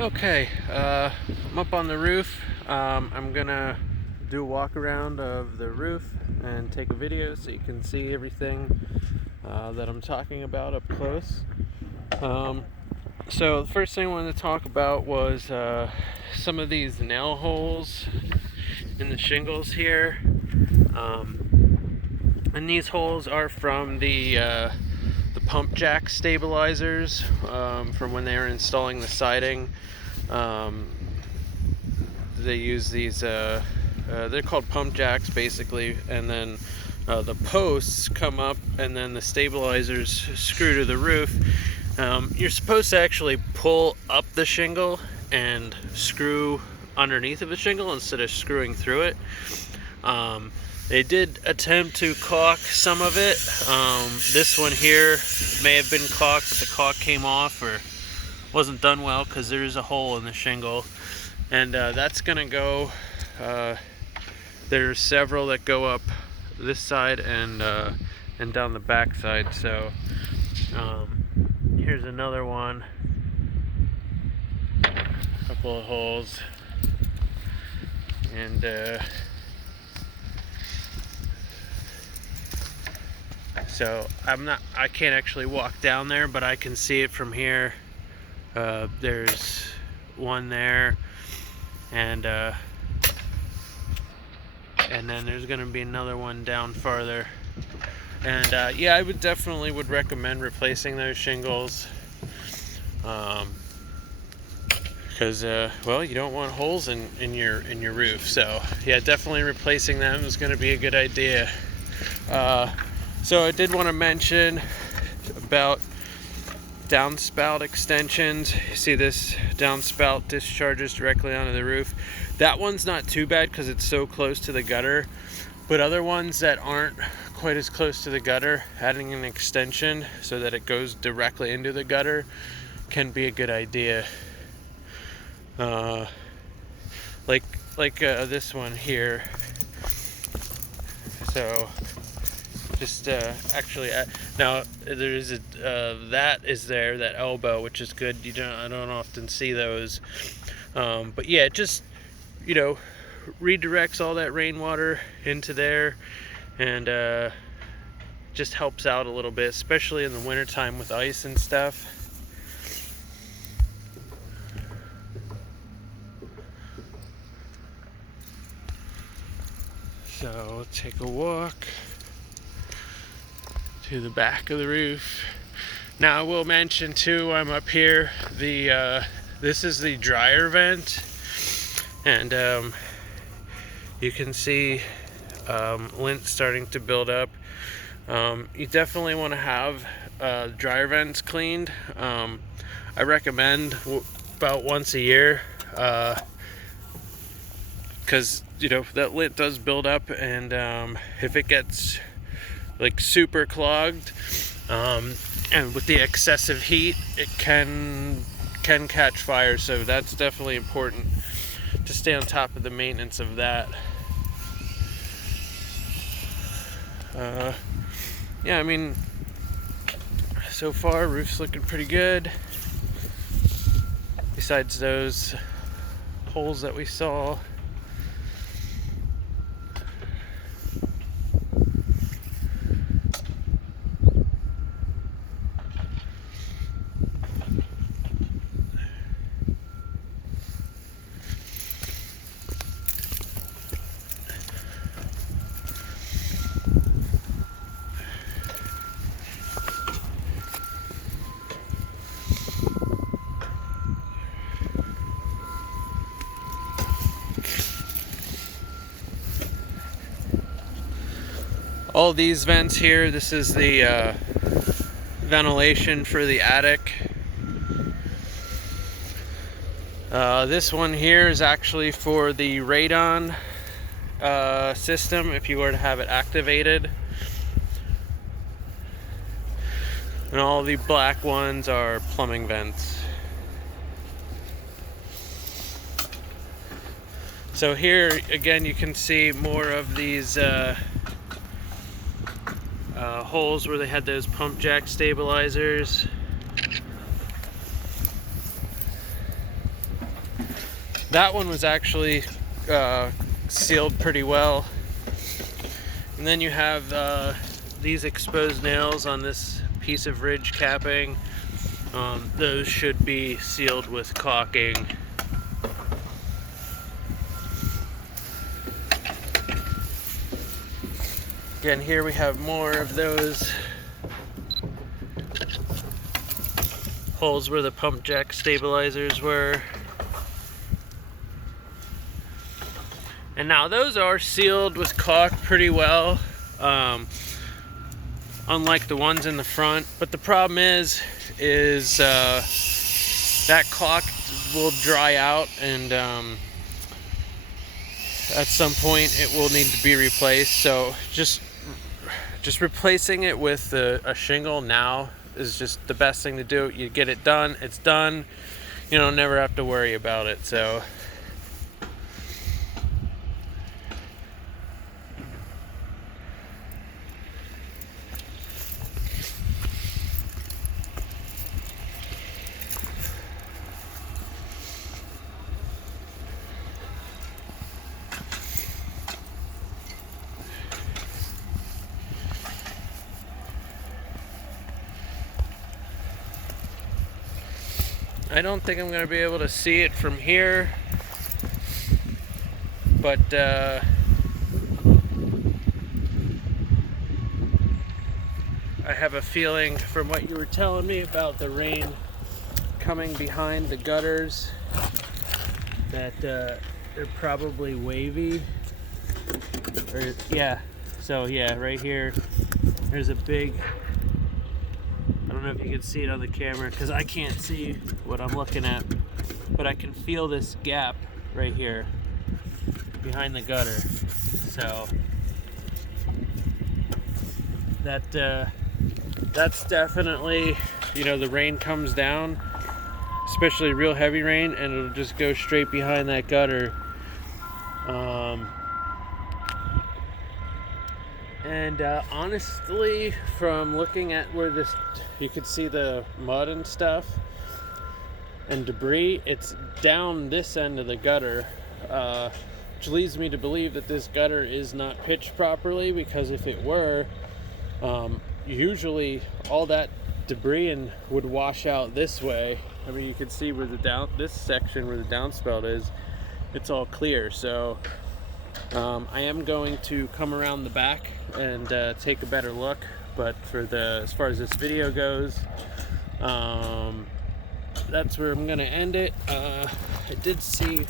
Okay, I'm up on the roof. I'm gonna do a walk around of the roof and take a video so you can see everything that I'm talking about up close. So the first thing I wanted to talk about was some of these nail holes in the shingles here. And these holes are from the pump jack stabilizers from when they were installing the siding. They use these, they're called pump jacks basically, and then the posts come up and then the stabilizers screw to the roof. You're supposed to actually pull up the shingle and screw underneath of the shingle instead of screwing through it. They did attempt to caulk some of it. This one here may have been caulked, but the caulk came off or wasn't done well because there's a hole in the shingle. And that's gonna go, there's several that go up this side and down the back side. So here's another one. A couple of holes. And so I can't actually walk down there, but I can see it from here. There's one there, and then there's gonna be another one down farther. And yeah, I would definitely recommend replacing those shingles, because well, you don't want holes in your roof. So yeah, definitely replacing them is going to be a good idea. So I did want to mention about downspout extensions. You see this downspout discharges directly onto the roof. That one's not too bad because it's so close to the gutter, but other ones that aren't quite as close to the gutter, adding an extension so that it goes directly into the gutter can be a good idea. Like this one here. So just actually now there is a that is there, that elbow, which is good. I don't often see those, but yeah, it just, you know, redirects all that rainwater into there, and just helps out a little bit, especially in the wintertime with ice and stuff. So let's take a walk to the back of the roof. Now I will mention too, I'm up here, this is the dryer vent, and you can see lint starting to build up. You definitely want to have dryer vents cleaned. I recommend about once a year, because you know that lint does build up, and if it gets like super clogged, and with the excessive heat, it can catch fire. So that's definitely important to stay on top of the maintenance of that. Yeah, I mean, so far roof's looking pretty good, besides those holes that we saw. All these vents here, this is the ventilation for the attic. This one here is actually for the radon system, if you were to have it activated. And all the black ones are plumbing vents. So here again you can see more of these holes where they had those pump jack stabilizers. That one was actually sealed pretty well. And then you have these exposed nails on this piece of ridge capping. Those should be sealed with caulking. Again, here we have more of those holes where the pump jack stabilizers were. And now those are sealed with caulk pretty well, unlike the ones in the front. But the problem is that caulk will dry out, and at some point it will need to be replaced. So just replacing it with a shingle now is just the best thing to do. You get it done, it's done. You don't never have to worry about it. So I don't think I'm going to be able to see it from here, but I have a feeling from what you were telling me about the rain coming behind the gutters that they're probably wavy. Or, yeah, so yeah, right here there's a big, I don't know if you can see it on the camera because I can't see what I'm looking at, but I can feel this gap right here behind the gutter. So that's definitely, you know, the rain comes down, especially real heavy rain, and it'll just go straight behind that gutter. And honestly, from looking at where this, you could see the mud and stuff and debris, it's down this end of the gutter, which leads me to believe that this gutter is not pitched properly, because if it were, usually all that debris would wash out this way. I mean, you can see where this section where the downspout is, it's all clear. So I am going to come around the back and take a better look, but as far as this video goes, that's where I'm gonna end it. I did see